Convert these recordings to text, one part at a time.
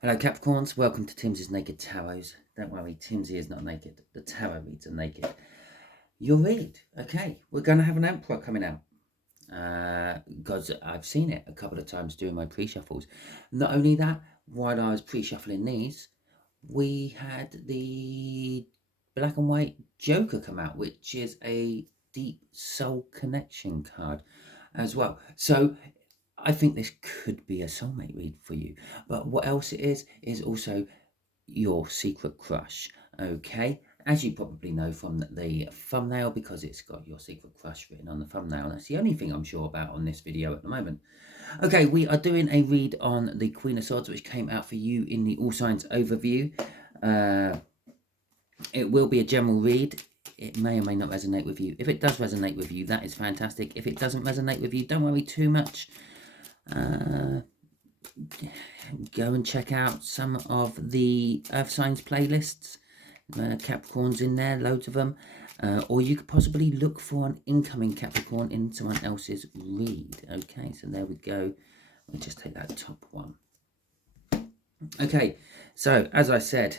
Hello Capricorns, welcome to Timsy's Naked Tarots. Don't worry, Timsy is not naked. The tarot reads are naked. You'll read. Okay, we're going to have an Emperor coming out. Because I've seen it a couple of times during my pre-shuffles. Not only that, while I was pre-shuffling these, we had the black and white Joker come out, which is a deep soul connection card as well. So I think this could be a soulmate read for you. But what else it is also your secret crush. Okay, as you probably know from the thumbnail, because it's got your secret crush written on the thumbnail. That's the only thing I'm sure about on this video at the moment. Okay, we are doing a read on the Queen of Swords, which came out for you in the All Signs overview. It will be a general read. It may or may not resonate with you. If it does resonate with you, that is fantastic. If it doesn't resonate with you, don't worry too much. Go and check out some of the Earth Signs playlists. Capricorns in there, loads of them. Or you could possibly look for an incoming Capricorn in someone else's read. Okay, so there we go. We'll just take that top one. Okay, so as I said,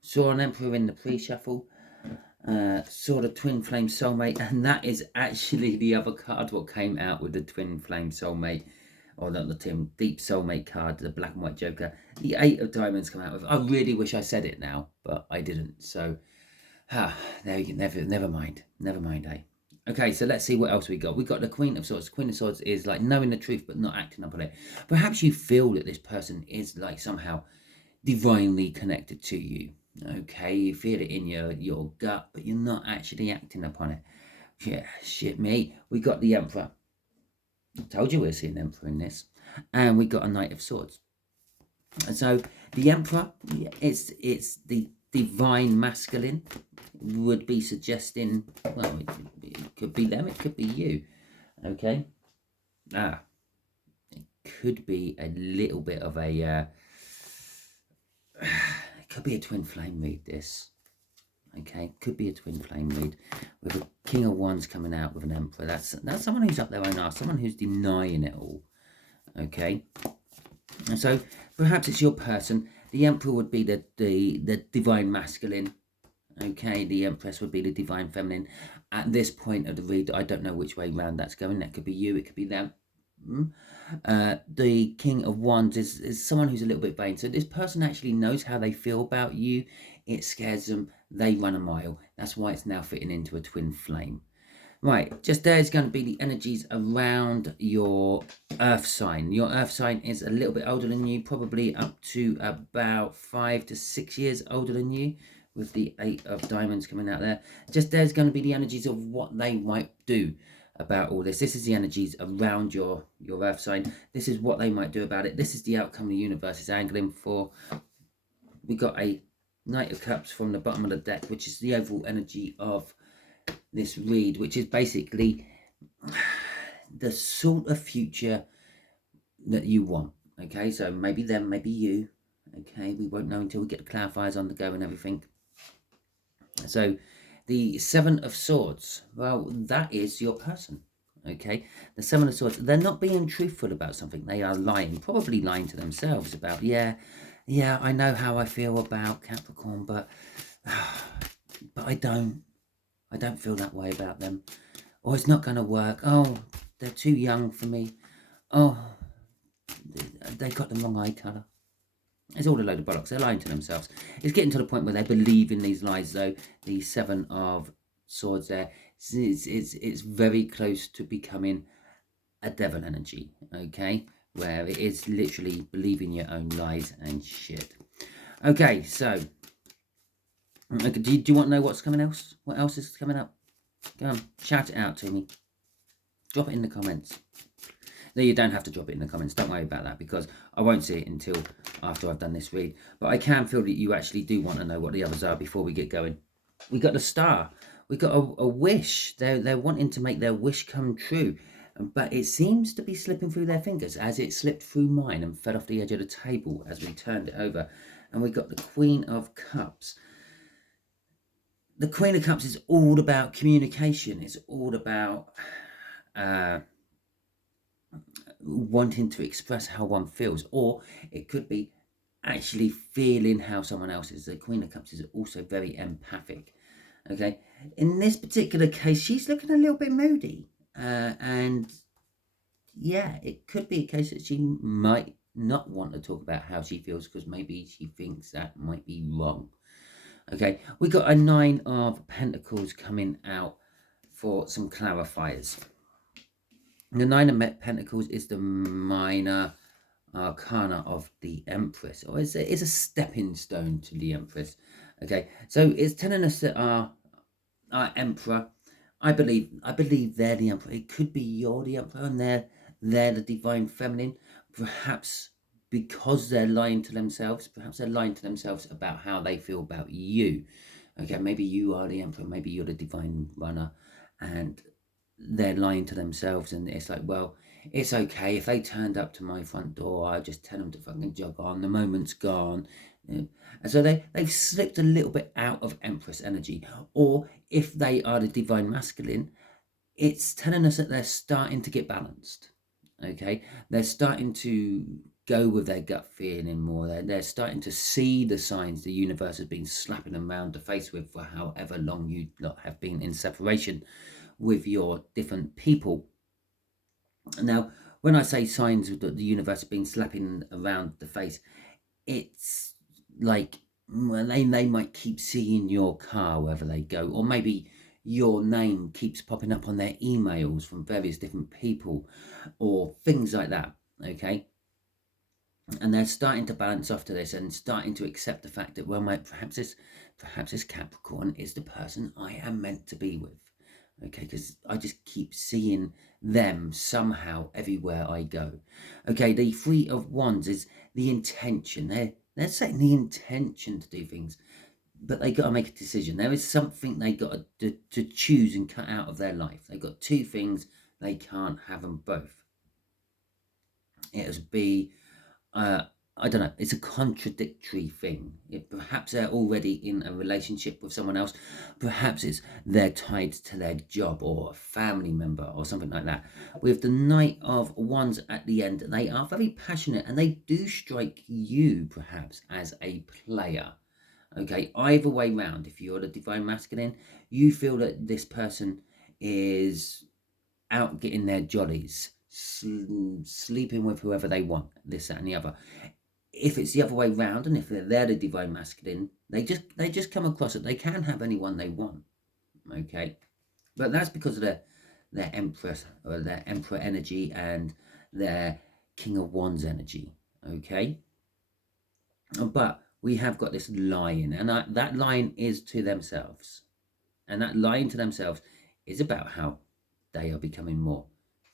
saw an Emperor in the pre-shuffle. Saw the Twin Flame Soulmate, and that is actually the other card what came out with the Twin Flame Soulmate, or not the Deep Soulmate card, the black and white Joker. The 8 of Diamonds come out with. I really wish I said it now, but I didn't. So, there you go. Never mind, eh? Okay, so let's see what else we got. We got the Queen of Swords. Queen of Swords is like knowing the truth but not acting upon it. Perhaps you feel that this person is like somehow divinely connected to you. Okay, you feel it in your gut, but you're not actually acting upon it. Yeah, shit me. We got the Emperor. I told you we'll see an Emperor in this. And we got a Knight of Swords. And so the Emperor, it's the divine masculine, would be suggesting, well, it could be them, it could be you. Okay. It could be a little bit of a it could be a twin flame read, this. Okay, could be a twin flame read with a King of Wands coming out with an Emperor. That's someone who's up their own arse, someone who's denying it all. Okay, and so perhaps it's your person. The Emperor would be the divine masculine. Okay, the Empress would be the divine feminine. At this point of the read, I don't know which way round that's going. That could be you, it could be them. The King of Wands is someone who's a little bit vain. So this person actually knows how they feel about you. It scares them. They run a mile. That's why it's now fitting into a twin flame. Right, just there's going to be the energies around your Earth sign. Your Earth sign is a little bit older than you, probably up to about 5 to 6 years older than you, with the 8 of Diamonds coming out there. Just there's going to be the energies of what they might do about all this. This is the energies around your Earth sign. This is what they might do about it. This is the outcome the universe is angling for. We got a Knight of Cups from the bottom of the deck, which is the overall energy of this read, which is basically the sort of future that you want. Okay, so maybe them, maybe you. Okay, we won't know until we get the clarifiers on the go and everything. So the 7 of Swords, well, that is your person. Okay, the 7 of Swords, they're not being truthful about something. They are lying, probably lying to themselves about, yeah, I know how I feel about Capricorn, but I don't feel that way about them. Or it's not going to work. Oh, they're too young for me. Oh, they got the wrong eye colour. It's all a load of bollocks. They're lying to themselves. It's getting to the point where they believe in these lies, though. The 7 of Swords there, it's very close to becoming a devil energy, okay? Where it is literally believing your own lies and shit. Okay, so do you want to know what's coming else? What else is coming up? Go on, shout it out to me. Drop it in the comments. No, you don't have to drop it in the comments. Don't worry about that, because I won't see it until after I've done this read. But I can feel that you actually do want to know what the others are before we get going. We got the Star. We got a wish. They're wanting to make their wish come true. But it seems to be slipping through their fingers, as it slipped through mine and fell off the edge of the table as we turned it over. And we got the Queen of Cups. The Queen of Cups is all about communication. It's all about wanting to express how one feels. Or it could be actually feeling how someone else is. The Queen of Cups is also very empathic. Okay, in this particular case, she's looking a little bit moody, and yeah, it could be a case that she might not want to talk about how she feels because maybe she thinks that might be wrong. Okay, we got a 9 of Pentacles coming out for some clarifiers. The 9 of Pentacles is the minor arcana of the Empress, or it's a stepping stone to the Empress. Okay, so it's telling us that our Emperor, I believe they're the Emperor. It could be you're the Emperor and they're the Divine Feminine. Perhaps because they're lying to themselves, perhaps they're lying to themselves about how they feel about you. Okay, maybe you are the Emperor, maybe you're the Divine Runner, and they're lying to themselves, and it's like, well, it's okay if they turned up to my front door, I just tell them to fucking jog on, the moment's gone. And so they've slipped a little bit out of Empress energy. Or if they are the Divine Masculine, it's telling us that they're starting to get balanced. Okay, they're starting to go with their gut feeling more. They're starting to see the signs the universe has been slapping them around the face with for however long you lot have been in separation with your different people. Now, when I say signs that the universe has been slapping around the face, it's like, well, they might keep seeing your car wherever they go, or maybe your name keeps popping up on their emails from various different people, or things like that. Okay, and they're starting to balance off to this and starting to accept the fact that, well, perhaps this Capricorn is the person I am meant to be with. Okay, because I just keep seeing them somehow everywhere I go. Okay, the 3 of Wands is the intention. They're setting the intention to do things, but they got to make a decision. There is something they got to choose and cut out of their life. They got 2 things, they can't have them both. It has be I don't know, it's a contradictory thing. Perhaps they're already in a relationship with someone else. Perhaps it's they're tied to their job or a family member or something like that. With the Knight of Wands at the end, they are very passionate and they do strike you perhaps as a player. Okay, either way round, if you're the Divine Masculine, you feel that this person is out getting their jollies, sleeping with whoever they want, this, that, and the other. If it's the other way round, and if they're the Divine Masculine, they just come across it. They can have anyone they want, okay, but that's because of their Empress or their Emperor energy and their King of Wands energy, okay. But we have got this lying, and that lying is to themselves, and that lying to themselves is about how they are becoming more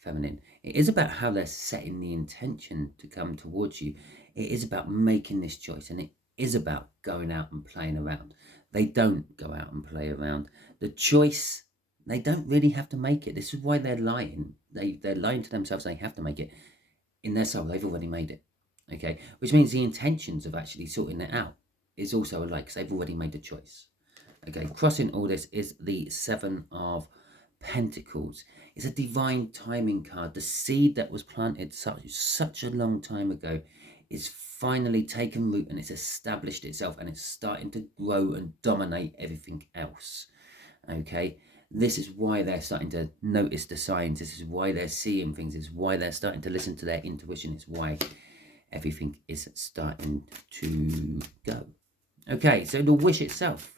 feminine. It is about how they're setting the intention to come towards you. It is about making this choice, and it is about going out and playing around. They don't go out and play around. The choice, they don't really have to make it. This is why they're lying. They're lying to themselves. They have to make it. In their soul, they've already made it. Okay, which means the intentions of actually sorting it out is also a lie, because they've already made the choice. Okay, crossing all this is the 7 of Pentacles. It's a divine timing card. The seed that was planted such a long time ago is finally taken root, and it's established itself, and it's starting to grow and dominate everything else. Okay, this is why they're starting to notice the signs. This is why they're seeing things. This is why they're starting to listen to their intuition. It's why everything is starting to go. Okay, so the wish itself.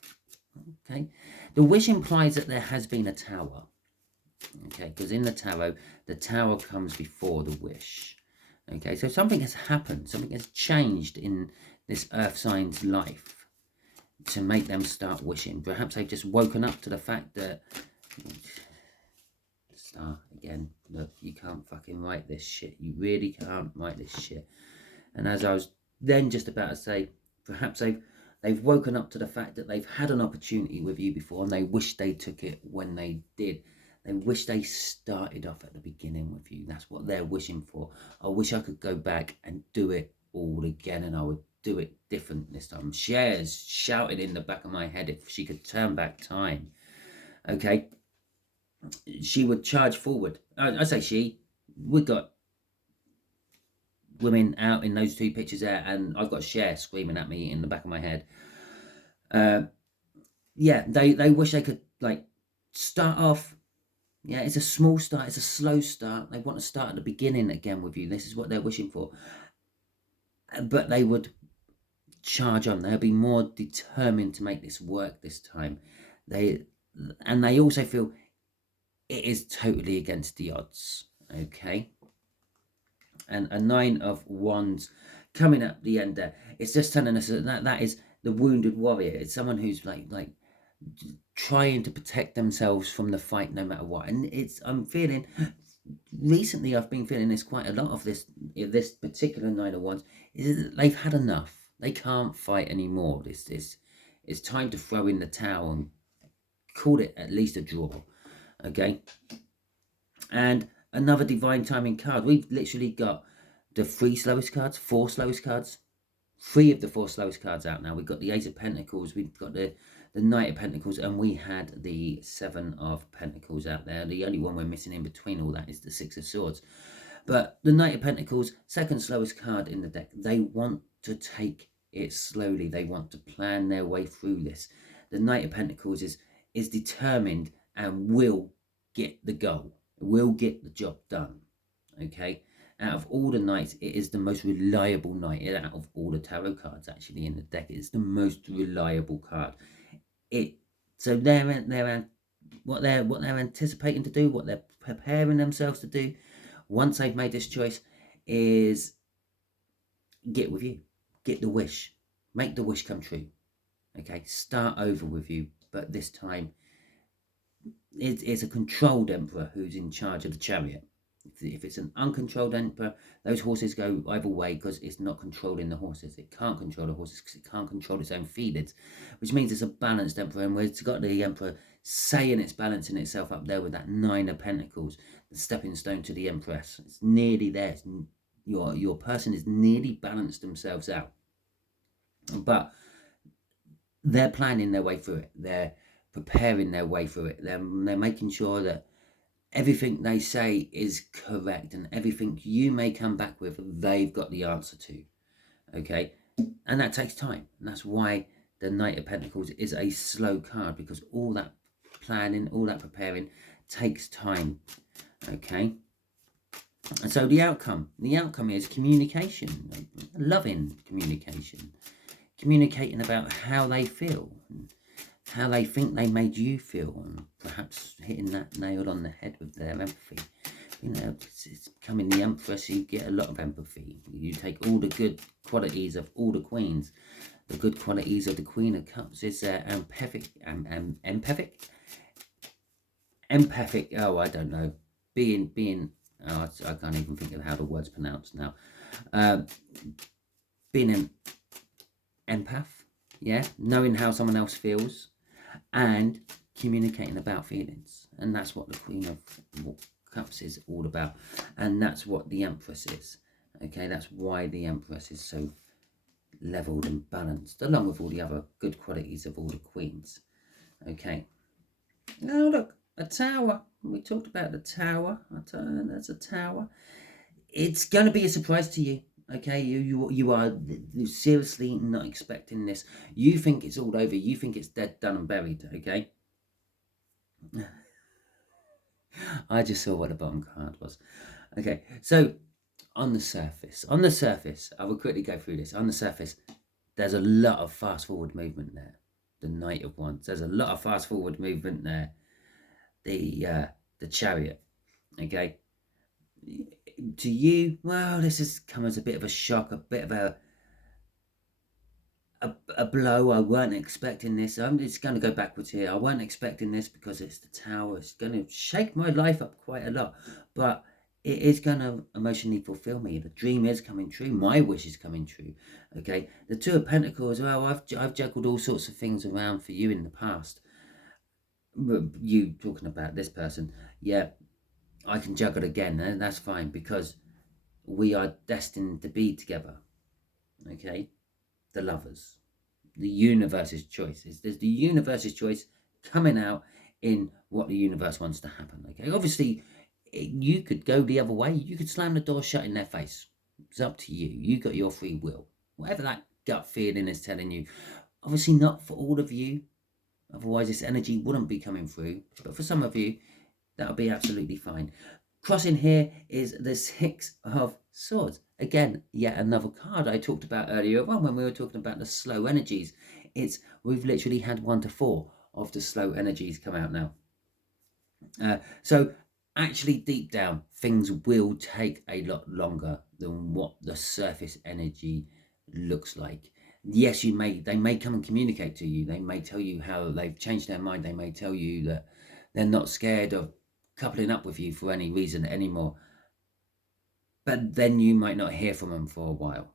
Okay, the wish implies that there has been a tower. Okay, because in the tower comes before the wish. Okay, so something has happened, something has changed in this earth sign's life to make them start wishing. Perhaps they've just woken up to the fact that, start again, look, you can't fucking write this shit. You really can't write this shit. And as I was then just about to say, perhaps they've woken up to the fact that they've had an opportunity with you before, and they wish they took it when they did. They wish they started off at the beginning with you. That's what they're wishing for. I wish I could go back and do it all again, and I would do it different this time. Shares shouting in the back of my head if she could turn back time. Okay, she would charge forward. I say she. We got women out in those 2 pictures there, and I've got Cher screaming at me in the back of my head. Yeah, they wish they could, like, start off. Yeah, it's a small start, it's a slow start. They want to start at the beginning again with you. This is what they're wishing for. But they would charge on. They'll be more determined to make this work this time. They also feel it is totally against the odds. Okay. And a 9 of Wands coming up the end there. It's just telling us that is the wounded warrior. It's someone who's like trying to protect themselves from the fight no matter what. And I'm feeling recently, I've been feeling this quite a lot of this particular 9 of Wands, is that they've had enough. They can't fight anymore. It's time to throw in the towel and call it at least a draw. Okay. And another divine timing card. We've literally got the 4 slowest cards, 3 of the 4 slowest cards out now. We've got the Ace of Pentacles, we've got the Knight of Pentacles, and we had the 7 of Pentacles out there. The only one we're missing in between all that is the 6 of Swords. But the Knight of Pentacles, second slowest card in the deck. They want to take it slowly. They want to plan their way through this. The Knight of Pentacles is determined and will get the goal, will get the job done. Okay. Out of all the knights, it is the most reliable knight. Out of all the tarot cards actually in the deck, it's the most reliable card. So what they're anticipating to do, what they're preparing themselves to do, once they've made this choice, is get with you, get the wish, make the wish come true. Okay, start over with you, but this time it's a controlled emperor who's in charge of the chariot. If it's an uncontrolled emperor, those horses go either way because it's not controlling the horses. It can't control the horses because it can't control its own feelings, which means it's a balanced emperor. And it's got the emperor saying it's balancing itself up there with that 9 of Pentacles, the stepping stone to the Empress. It's nearly there. Your person is nearly balanced themselves out, but they're planning their way through it. They're preparing their way through it. They're making sure that everything they say is correct, and everything you may come back with, they've got the answer to. Okay, and that takes time, and that's why the Knight of Pentacles is a slow card, because all that planning, all that preparing takes time. Okay, and so the outcome is communication, loving communication, communicating about how they feel, how they think they made you feel, and perhaps hitting that nail on the head with their empathy. You know, it's becoming the Empress. You get a lot of empathy. You take all the good qualities of all the queens. The good qualities of the Queen of Cups is empathic. Oh, I don't know. Being. Oh, I can't even think of how the word's pronounced now. Being an empath. Yeah, knowing how someone else feels, and communicating about feelings. And that's what the Queen of Cups is all about, and that's what the Empress is. Okay, that's why the Empress is so leveled and balanced, along with all the other good qualities of all the queens. Okay, now look, a tower. We talked about the tower. That's a tower. It's going to be a surprise to you. Okay, you are seriously not expecting this. You think it's all over. You think it's dead, done and buried. Okay. I just saw what the bottom card was. Okay, so on the surface, I will quickly go through this. On the surface, there's a lot of fast forward movement there. The Knight of Wands. There's a lot of fast forward movement there. The Chariot. Okay. To you, well, this has come as a bit of a shock, a bit of a blow. I weren't expecting this. I'm just going to go backwards here. I weren't expecting this because it's the Tower. It's going to shake my life up quite a lot, but it is going to emotionally fulfill me. The dream is coming true. My wish is coming true. Okay. The Two of Pentacles. Well, I've juggled all sorts of things around for you in the past. You talking about this person? Yeah. I can juggle again, and that's fine, because we are destined to be together. Okay, the lovers, the universe's choice. There's the universe's choice coming out in what the universe wants to happen. Okay, obviously, you could go the other way. You could slam the door shut in their face. It's up to you. You got your free will. Whatever that gut feeling is telling you. Obviously not for all of you. Otherwise this energy wouldn't be coming through. But for some of you, that'll be absolutely fine. Crossing here is the Six of Swords. Again, yet another card I talked about earlier on when we were talking about the slow energies. We've literally had 1 to 4 of the slow energies come out now. So actually deep down, things will take a lot longer than what the surface energy looks like. Yes, they may come and communicate to you. They may tell you how they've changed their mind. They may tell you that they're not scared of coupling up with you for any reason anymore. But then you might not hear from them for a while.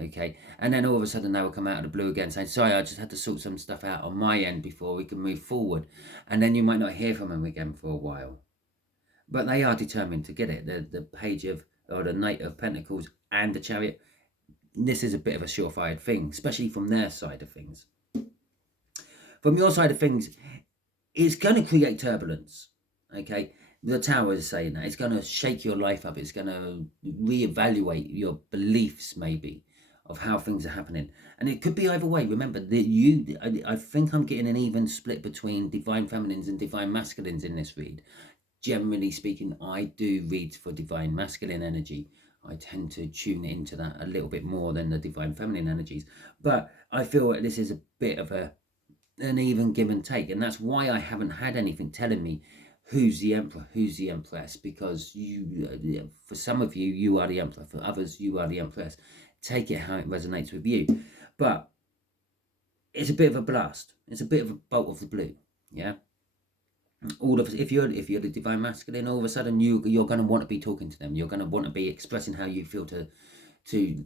Okay, and then all of a sudden they will come out of the blue again saying, sorry, I just had to sort some stuff out on my end before we can move forward. And then you might not hear from them again for a while. But they are determined to get it. The page of, or the Knight of Pentacles and the Chariot, this is a bit of a surefire thing, especially from their side of things. From your side of things, it's going to create turbulence, okay? The Tower is saying that. It's going to shake your life up. It's going to reevaluate your beliefs, maybe, of how things are happening. And it could be either way. Remember, I think I'm getting an even split between divine feminines and divine masculines in this read. Generally speaking, I do read for divine masculine energy. I tend to tune into that a little bit more than the divine feminine energies. But I feel like this is a bit of an even give and take. And that's why I haven't had anything telling me who's the Emperor, who's the Empress. Because for some of you, you are the Emperor. For others, you are the Empress. Take it how it resonates with you. But it's a bit of a blast. It's a bit of a bolt of the blue. Yeah. All of us, if you're the divine masculine, all of a sudden you're going to want to be talking to them. You're going to want to be expressing how you feel to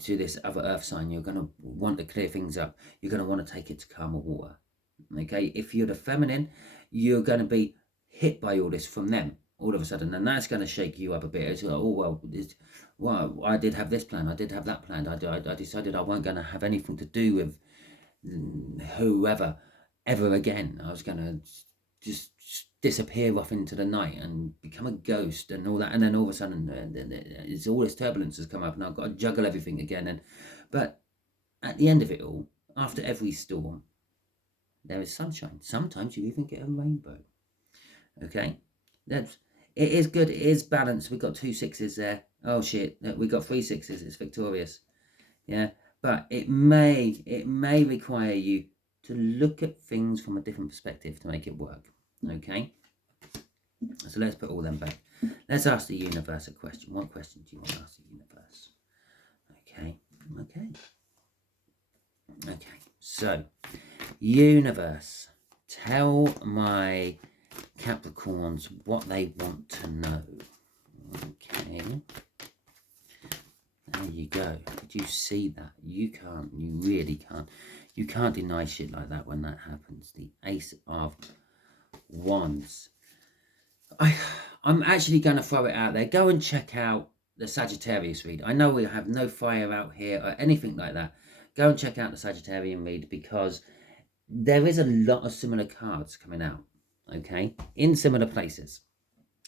this other earth sign. You're going to want to clear things up. You're going to want to take it to calmer water. Okay, if you're the feminine, you're going to be hit by all this from them all of a sudden, and that's going to shake you up a bit. It's like, oh well, I did have this plan, I did have that plan. I decided I wasn't going to have anything to do with whoever ever again. I was going to just disappear off into the night and become a ghost and all that. And then all of a sudden, it's all this turbulence has come up, and I've got to juggle everything again. But at the end of it all, after every storm, there is sunshine. Sometimes you even get a rainbow. Okay, it is good. It is balanced. We've got 2 6s there. Oh shit, we got 3 6s. It's victorious. Yeah, but it may require you to look at things from a different perspective to make it work. Okay, so let's put all them back. Let's ask the universe a question. What question do you want to ask the universe? Okay. So, universe, tell my Capricorns what they want to know. Okay. There you go. Did you see that? You can't. You really can't. You can't deny shit like that when that happens. The Ace of Wands. I'm actually going to throw it out there. Go and check out the Sagittarius read. I know we have no fire out here or anything like that. Go and check out the Sagittarian read, because there is a lot of similar cards coming out, okay, in similar places,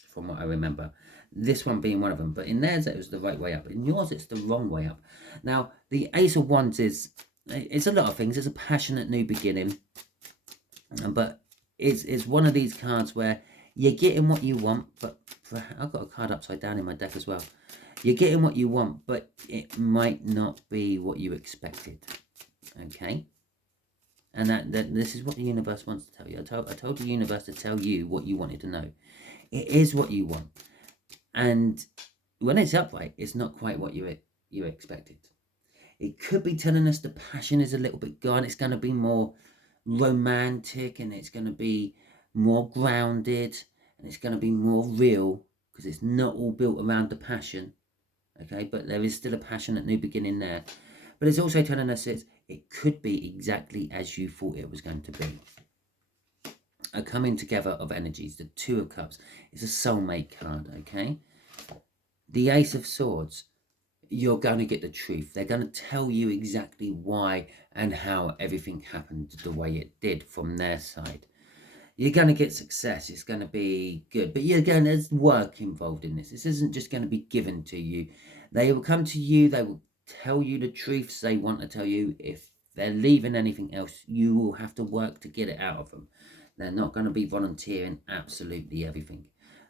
from what I remember. This one being one of them. But in theirs, it was the right way up. In yours, it's the wrong way up. Now, the Ace of Wands it's a lot of things. It's a passionate new beginning. But it's one of these cards where you're getting what you want, but I've got a card upside down in my deck as well. You're getting what you want, but it might not be what you expected. Okay? And that this is what the universe wants to tell you. I told the universe to tell you what you wanted to know. It is what you want. And when it's upright, it's not quite what you expected. It could be telling us the passion is a little bit gone. It's going to be more romantic, and it's going to be more grounded, and it's going to be more real, because it's not all built around the passion. Okay, but there is still a passionate new beginning there. But it's also telling us it could be exactly as you thought it was going to be. A coming together of energies. The Two of Cups is a soulmate card, okay? The Ace of Swords, you're going to get the truth. They're going to tell you exactly why and how everything happened the way it did from their side. You're going to get success. It's going to be good. But there's work involved in this. This isn't just going to be given to you. They will come to you. They will tell you the truths they want to tell you. If they're leaving anything else, you will have to work to get it out of them. They're not going to be volunteering absolutely everything.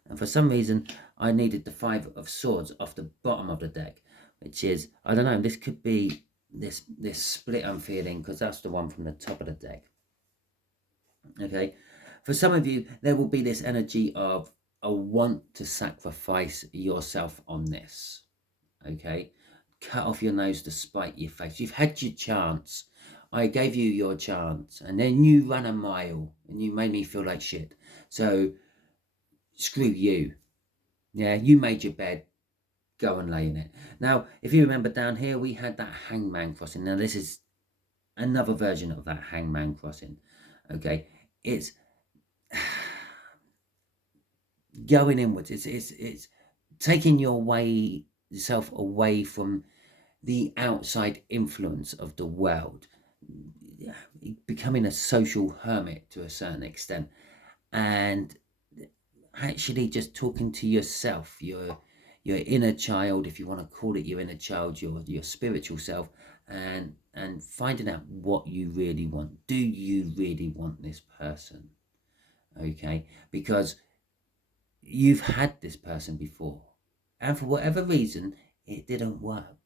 And for some reason, I needed the Five of Swords off the bottom of the deck, which is, I don't know, this could be this split I'm feeling, because that's the one from the top of the deck. Okay, for some of you, there will be this energy of a want to sacrifice yourself on this. Okay, cut off your nose to spite your face. You've had your chance. I gave you your chance, and then you ran a mile and you made me feel like shit. So screw you. Yeah, you made your bed, go and lay in it. Now, if you remember down here, we had that hangman crossing. Now, this is another version of that hangman crossing. Okay, it's going inwards. It's taking yourself away from the outside influence of the world, becoming a social hermit to a certain extent, and actually just talking to yourself, your inner child, if you want to call it your inner child, your spiritual self, and finding out what you really want. Do you really want this person? Okay, because you've had this person before, and for whatever reason it didn't work.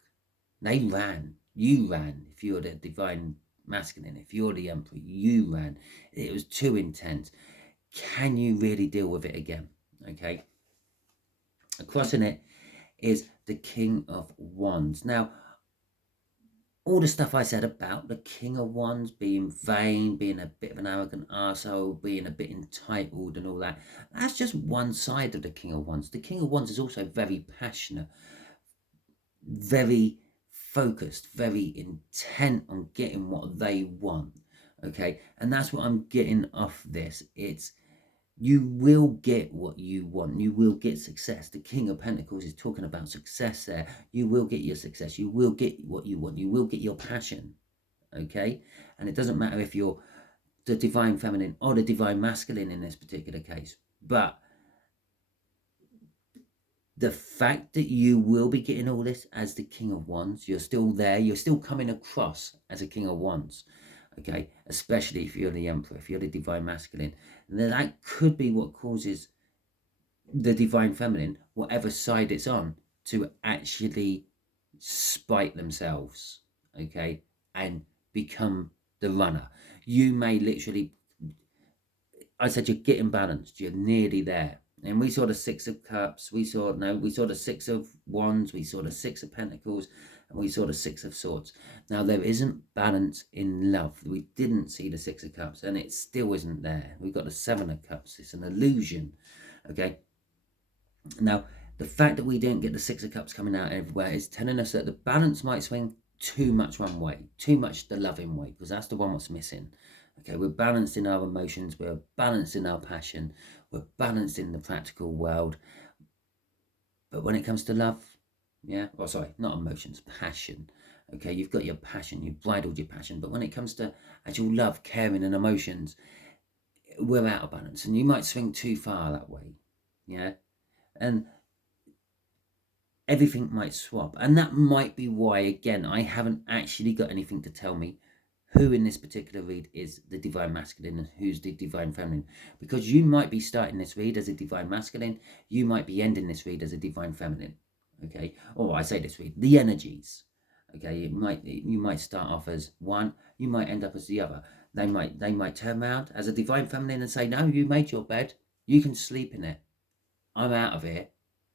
They ran, you ran. If you're the divine masculine, if you're the emperor, you ran. It was too intense. Can you really deal with it again? Okay, crossing it is the King of Wands. Now, all the stuff I said about the King of Wands being vain, being a bit of an arrogant arsehole, being a bit entitled and all that, that's just one side of the King of Wands. The King of Wands is also very passionate, very focused, very intent on getting what they want. Okay, and that's what I'm getting off this. It's, you will get what you want. You will get success. The King of Pentacles is talking about success there. You will get your success. You will get what you want. You will get your passion. Okay? And it doesn't matter if you're the divine feminine or the divine masculine in this particular case. But the fact that you will be getting all this as the King of Wands, you're still there. You're still coming across as a King of Wands. Okay, especially if you're the Emperor, if you're the divine masculine, and then that could be what causes the divine feminine, whatever side it's on, to actually spite themselves, okay, and become the runner. You may literally, I said, you're getting balanced, you're nearly there. And we saw the Six of Cups, we saw the Six of Wands, we saw the Six of Pentacles, and we saw the Six of Swords. Now, there isn't balance in love. We didn't see the Six of Cups, and it still isn't there. We've got the Seven of Cups. It's an illusion, okay? Now, the fact that we didn't get the Six of Cups coming out everywhere is telling us that the balance might swing too much one way, too much the loving way, because that's the one what's missing. Okay, we're balanced in our emotions, we're balanced in our passion, we're balanced in the practical world. But when it comes to love, yeah, well, sorry, not emotions, passion. Okay, you've got your passion, you've bridled your passion. But when it comes to actual love, caring and emotions, we're out of balance. And you might swing too far that way, yeah? And everything might swap. And that might be why, again, I haven't actually got anything to tell me who in this particular read is the divine masculine and who's the divine feminine. Because you might be starting this read as a divine masculine, you might be ending this read as a divine feminine. Okay, or I say this read, the energies. Okay, you might start off as one, you might end up as the other. They might turn around as a divine feminine and say, no, you made your bed, you can sleep in it, I'm out of here.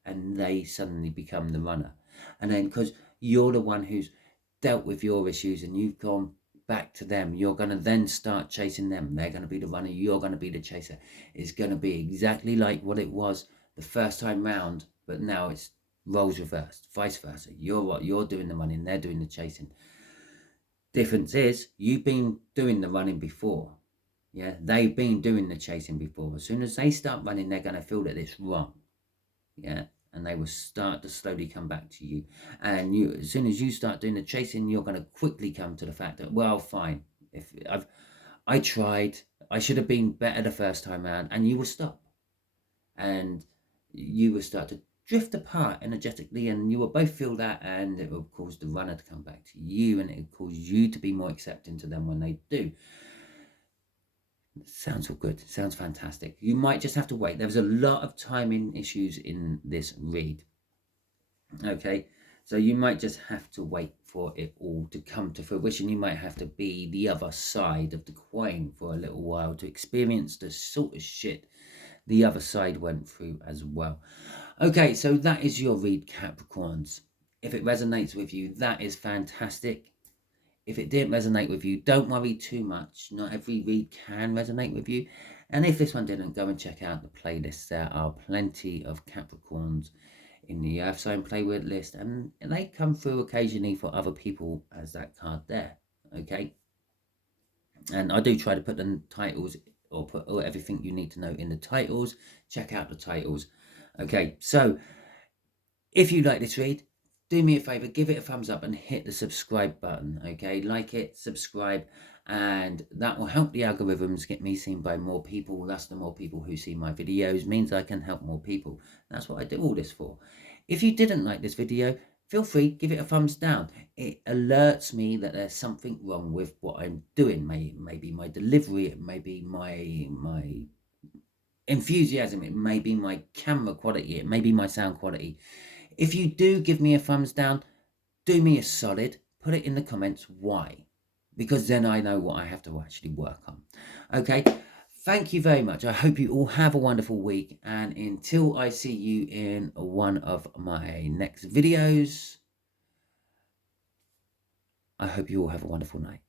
And they suddenly become the runner. And then because you're the one who's dealt with your issues and you've gone back to them, you're going to then start chasing them. They're going to be the runner, you're going to be the chaser. It's going to be exactly like what it was the first time round, but now it's roles reversed, vice versa. You're doing the running, they're doing the chasing. Difference is, you've been doing the running before. Yeah, they've been doing the chasing before. As soon as they start running, they're going to feel that it's wrong. Yeah, and they will start to slowly come back to you. And you, as soon as you start doing the chasing, you're going to quickly come to the fact that, well, fine, if I tried, I should have been better the first time around, and you will stop. And you will start to drift apart energetically, and you will both feel that, and it will cause the runner to come back to you, and it will cause you to be more accepting to them when they do. Sounds all good. Sounds fantastic. You might just have to wait. There's a lot of timing issues in this read. Okay, so you might just have to wait for it all to come to fruition. You might have to be the other side of the coin for a little while to experience the sort of shit the other side went through as well. Okay, so that is your read, Capricorns. If it resonates with you, that is fantastic. If it didn't resonate with you, don't worry too much. Not every read can resonate with you. And if this one didn't, go and check out the playlist. There are plenty of Capricorns in the Earth Sign playlist list, and they come through occasionally for other people as that card there. Okay. And I do try to put the titles, or put everything you need to know in the titles. Check out the titles. Okay, so if you like this read, do me a favor, give it a thumbs up and hit the subscribe button. Okay, like it, subscribe, and that will help the algorithms get me seen by more people. Thus, the more people who see my videos means I can help more people. That's what I do all this for. If you didn't like this video, feel free, give it a thumbs down. It alerts me that there's something wrong with what I'm doing. Maybe my delivery, it may be my enthusiasm, it may be my camera quality, it may be my sound quality. If you do give me a thumbs down, do me a solid, put it in the comments why, because then I know what I have to actually work on. Okay, thank you very much. I hope you all have a wonderful week, and until I see you in one of my next videos, I hope you all have a wonderful night.